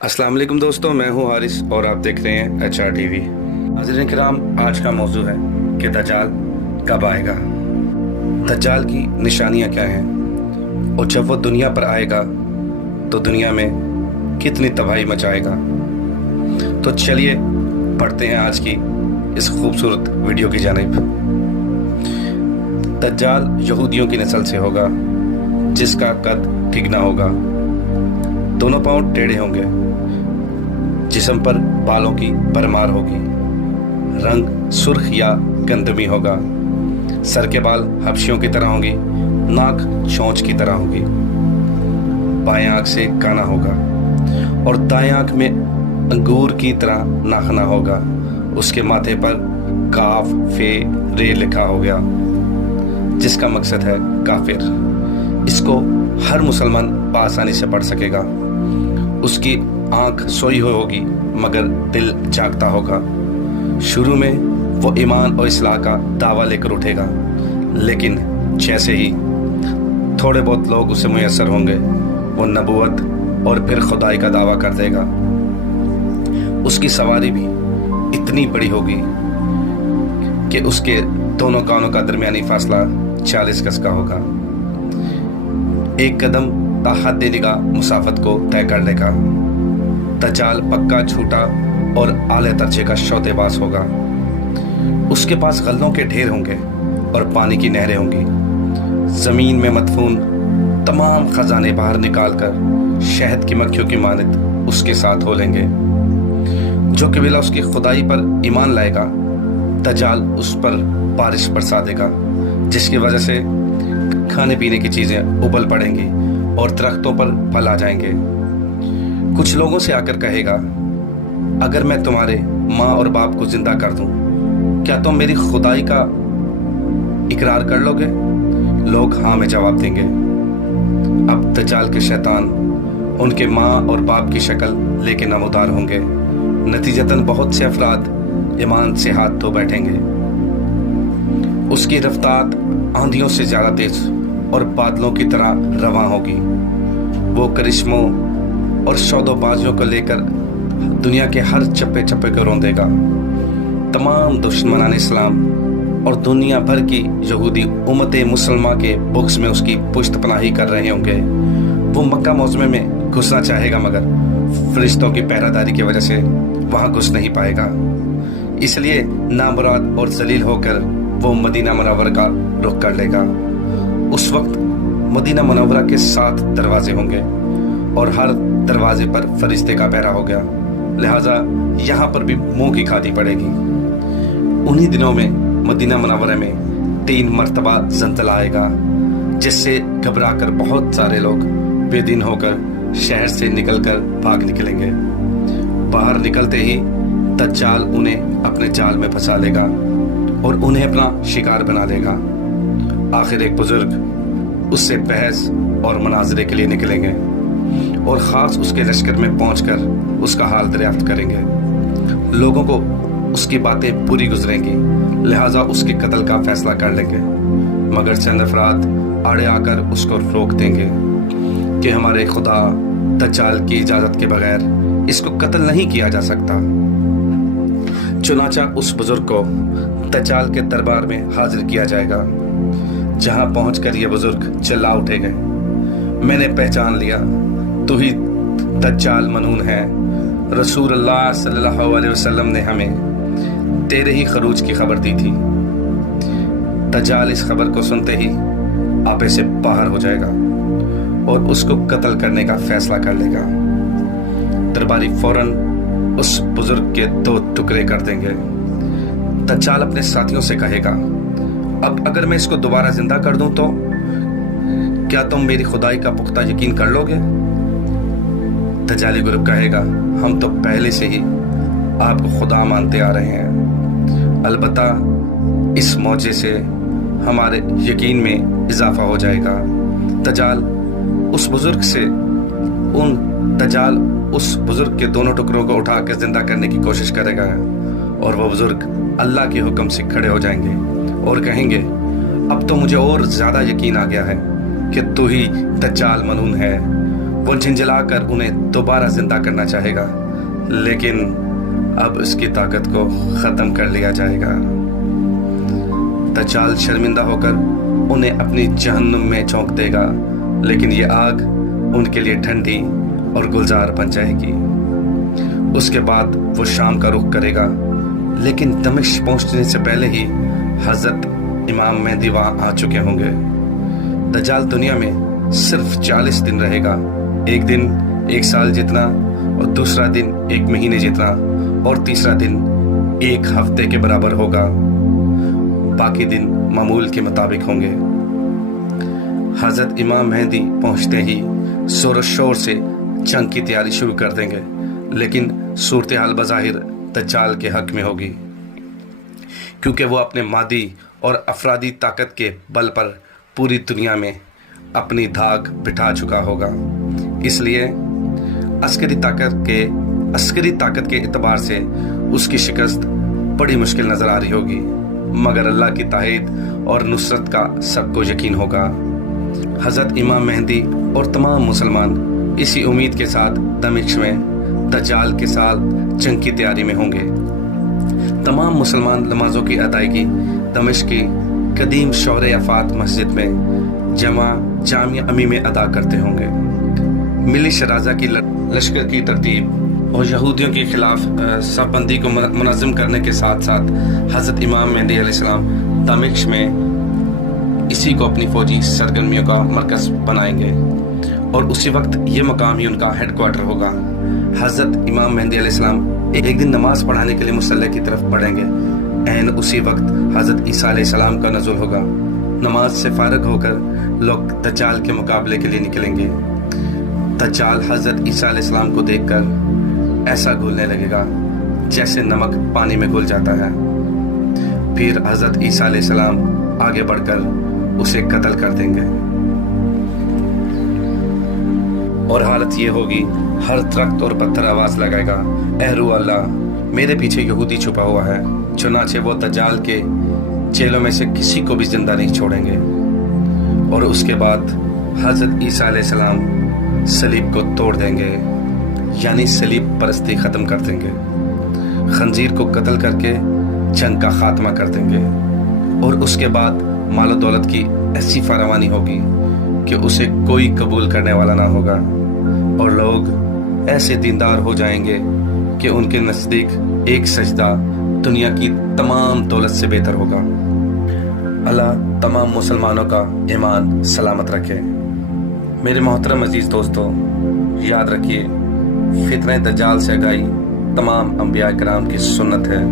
अस्सलाम वालेकुम दोस्तों, मैं हूं हारिस और आप देख रहे हैं HRTV। नाज़रीन किराम, आज का मौजू है कि दज्जाल कब आएगा, दज्जाल की निशानियां क्या हैं और जब वो दुनिया पर आएगा तो दुनिया में कितनी तबाही मचाएगा। तो चलिए पढ़ते हैं आज की इस खूबसूरत वीडियो की जानिब। दज्जाल यहूदियों की नस्ल से होगा जिसका कद ठिगना होगा, दोनों पांव टेढ़े होंगे, जिस्म पर बालों की भरमार होगी, रंग सुर्ख या गंधमी होगा, सर के बाल हबशियों की तरह होंगी, नाक चोंच की तरह होगी, बाएं आंख से काना होगा और दाएं आंख में अंगूर की तरह नाखना होगा। उसके माथे पर काफ फे रे लिखा हो गया, जिसका मकसद है काफिर। इसको हर मुसलमान बआसानी से पढ़ सकेगा। उसकी आंख सोई हुई होगी मगर दिल जागता होगा। शुरू में वो ईमान और इस्लाह का दावा लेकर उठेगा, लेकिन जैसे ही थोड़े बहुत लोग उसे मुयस्सर होंगे वो नबूवत और फिर खुदाई का दावा कर देगा। उसकी सवारी भी इतनी बड़ी होगी कि उसके दोनों कानों का दरमियानी फासला 40 गज का होगा। एक कदम ताहद निगाह मुसाफत को तय कर लेगा। दज्जाल पक्का झूठा और आले दर्जे का सौदेबाज होगा। उसके पास गल्लों के ढेर होंगे और पानी की नहरें होंगी। जमीन में मदफून तमाम खजाने बाहर निकालकर शहद की मक्खियों की मानद उसके साथ हो लेंगे। जो कबीला उसकी खुदाई पर ईमान लाएगा, दज्जाल उस पर बारिश बरसा देगा, जिसकी वजह से खाने पीने की चीजें उबल पड़ेंगी और दरख्तों पर फल आ जाएंगे। कुछ लोगों से आकर कहेगा, अगर मैं तुम्हारे माँ और बाप को जिंदा कर दूं, क्या तुम मेरी खुदाई का इकरार कर लोगे? लोग हाँ में जवाब देंगे। अब दज्जाल के शैतान उनके माँ और बाप की शक्ल लेके नमोदार होंगे। नतीजतन बहुत से अफराद ईमान से हाथ धो बैठेंगे। उसकी रफ्तार आंधियों से ज्यादा तेज और बादलों की तरह रवां होगी। वो करिश्मों और सौदोबाजियों को लेकर दुनिया के हर चप्पे चप्पे को रौंदेगा। तमाम दुश्मनान इस्लाम और दुनिया भर की यहूदी उम्मत मुसलमान के बुक्स में उसकी पुश्त पनाही कर रहे होंगे। वो मक्का मौज़मे में घुसना चाहेगा मगर फरिश्तों की पहरादारी की वजह से वहां घुस नहीं पाएगा। इसलिए नामुराद और जलील होकर वो मदीना मुनव्वरा का रुख कर लेगा। उस वक्त मदीना मुनव्वरा के 7 दरवाजे होंगे और हर दरवाजे पर फरिश्ते का पहरा हो गया, लिहाजा यहाँ पर भी मुंह की खादी पड़ेगी। उन्हीं दिनों में मदीना मुनव्वरा में 3 मरतबा ज़ल्ज़ला आएगा, जिससे घबरा कर बहुत सारे लोग बेदीन होकर शहर से निकलकर भाग निकलेंगे। बाहर निकलते ही दज्जाल उन्हें अपने जाल में फंसा लेगा और उन्हें अपना शिकार बना लेगा। आखिर एक बुजुर्ग उससे बहस और मनाजरे के लिए निकलेंगे और ख़ास उसके लश्कर में पहुंचकर उसका हाल दरियाफ्त करेंगे। लोगों को उसकी बातें बुरी गुजरेंगी, लिहाजा उसके कत्ल का फैसला कर लेंगे, मगर चंद अफराद आड़े आकर उसको रोक देंगे कि हमारे खुदा दज्जाल की इजाज़त के बगैर इसको कत्ल नहीं किया जा सकता। चुनाचा उस बुजुर्ग को दज्जाल के दरबार में हाजिर किया जाएगा, जहां पहुंचकर ये बुजुर्ग चिल्ला उठेंगे, मैंने पहचान लिया, तू ही दज्जाल मनून है। रसूलुल्लाह सल्लल्लाहु अलैहि वसल्लम ने हमें तेरे ही खरूज की खबर दी थी। दज्जाल इस खबर को सुनते ही आपे से बाहर हो जाएगा और उसको कत्ल करने का फैसला कर लेगा। दरबारी फौरन उस बुजुर्ग के 2 टुकड़े कर देंगे। दज्जाल अपने साथियों से कहेगा, अब अगर मैं इसको दोबारा जिंदा कर दूं तो क्या तुम मेरी खुदाई का पुख्ता यकीन कर लोगे? दज्जाली ग्रुप कहेगा, हम तो पहले से ही आपको खुदा मानते आ रहे हैं, अलबत्ता इस मौजे से हमारे यकीन में इजाफा हो जाएगा। दज्जाल उस बुजुर्ग के दोनों टुकड़ों को उठा कर जिंदा करने की कोशिश करेगा और वह बुजुर्ग अल्लाह के हुक्म से खड़े हो जाएंगे और कहेंगे, अब तो मुझे और ज्यादा यकीन आ गया है कि तू ही दज्जाल मनून है वो झिंझला कर उन्हें दोबारा जिंदा करना चाहेगा, लेकिन अब उसकी ताकत को खत्म कर लिया जाएगा। दज्जाल शर्मिंदा होकर उन्हें अपनी जहन्नुम में झोंक देगा, लेकिन ये आग उनके लिए ठंडी और गुलजार बन जाएगी। उसके बाद वो शाम का रुख करेगा, लेकिन दमिश्क पहुंचने से पहले ही हजरत इमाम मेहदी वहां आ चुके होंगे। दज्जाल दुनिया में सिर्फ 40 दिन रहेगा। एक दिन 1 साल जितना, और दूसरा दिन 1 महीने जितना, और तीसरा दिन 1 हफ्ते के बराबर होगा। बाकी दिन मामूल के मुताबिक होंगे। हजरत इमाम मेहदी पहुंचते ही जोर शोर से जंग की तैयारी शुरू कर देंगे, लेकिन सूरत हाल बज़ाहिर दज्जाल के हक में होगी, क्योंकि वो अपने मादी और अफरादी ताकत के बल पर पूरी दुनिया में अपनी धाक बिठा चुका होगा। इसलिए अस्करी ताकत के एतबार से उसकी शिकस्त बड़ी मुश्किल नजर आ रही होगी, मगर अल्लाह की ताईद और नुसरत का सबको यकीन होगा। हजरत इमाम मेहदी और तमाम मुसलमान इसी उम्मीद के साथ दमिश्क में दज्जाल के साथ जंग की तैयारी में होंगे। तमाम मुसलमान नमाजों की अदायगी दमिश्क की कदीम शौहरे अफात मस्जिद में जामिया अमी में अदा करते होंगे। मिली शराजा की लश्कर की तरतीब और यहूदियों के खिलाफ सफबंदी को मुनज़्ज़म करने के साथ साथ हज़रत इमाम मेहदी अलैहिस्सलाम दमिश्क में इसी को अपनी फौजी सरगर्मियों का मरकज़ बनाएंगे, और उसी वक्त ये मकाम ही उनका हेडक्वार्टर होगा। हज़रत इमाम मेहदी अलैहिस्सलाम एक दिन नमाज पढ़ाने के लिए मुसल्ले की तरफ बढ़ेंगे। ऐन उसी वक्त हज़रत ईसा अलैहिस्सलाम का नज़ुल होगा। नमाज से फारग होकर लोग दज्जाल के मुकाबले के लिए निकलेंगे। दज्जाल हज़रत ईसा अलैहिस्सलाम को देखकर ऐसा घुलने लगेगा जैसे नमक पानी में घुल जाता है। फिर हज़रत ईसा अलैहिस्सलाम आगे बढ़कर उसे कत्ल कर देंगे, और हालत ये होगी, हर दरख्त और पत्थर आवाज लगाएगा, एहरू अल्लाह, मेरे पीछे यहूदी छुपा हुआ है। चुनाचे वो दज्जाल के चेलों में से किसी को भी जिंदा नहीं छोड़ेंगे। और उसके बाद हज़रत ईसा अलैहिस्सलाम सलीब को तोड़ देंगे, यानी सलीब परस्ती ख़त्म कर देंगे। खंजीर को कत्ल करके जंग का खात्मा कर देंगे, और उसके बाद मालो दौलत की ऐसी फरावानी होगी कि उसे कोई कबूल करने वाला ना होगा, और लोग ऐसे दीनदार हो जाएंगे कि उनके नज़दीक एक सजदा दुनिया की तमाम दौलत से बेहतर होगा। अल्लाह तमाम मुसलमानों का ईमान सलामत रखे। मेरे मोहतरम अजीज़ दोस्तों, याद रखिए, फितने दज्जाल से आगाही तमाम अंबिया किराम की सुन्नत है,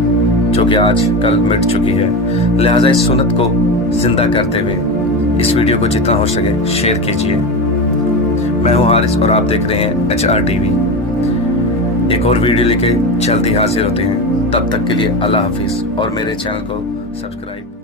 जो कि आज कल मिट चुकी है। लिहाजा इस सुन्नत को जिंदा करते हुए इस वीडियो को जितना हो सके शेयर कीजिए। मैं हूँ हारिस और आप देख रहे हैं HR TV। एक और वीडियो लेके जल्दी हाजिर होते हैं। तब तक के लिए अल्लाह हाफिज़, और मेरे चैनल को सब्सक्राइब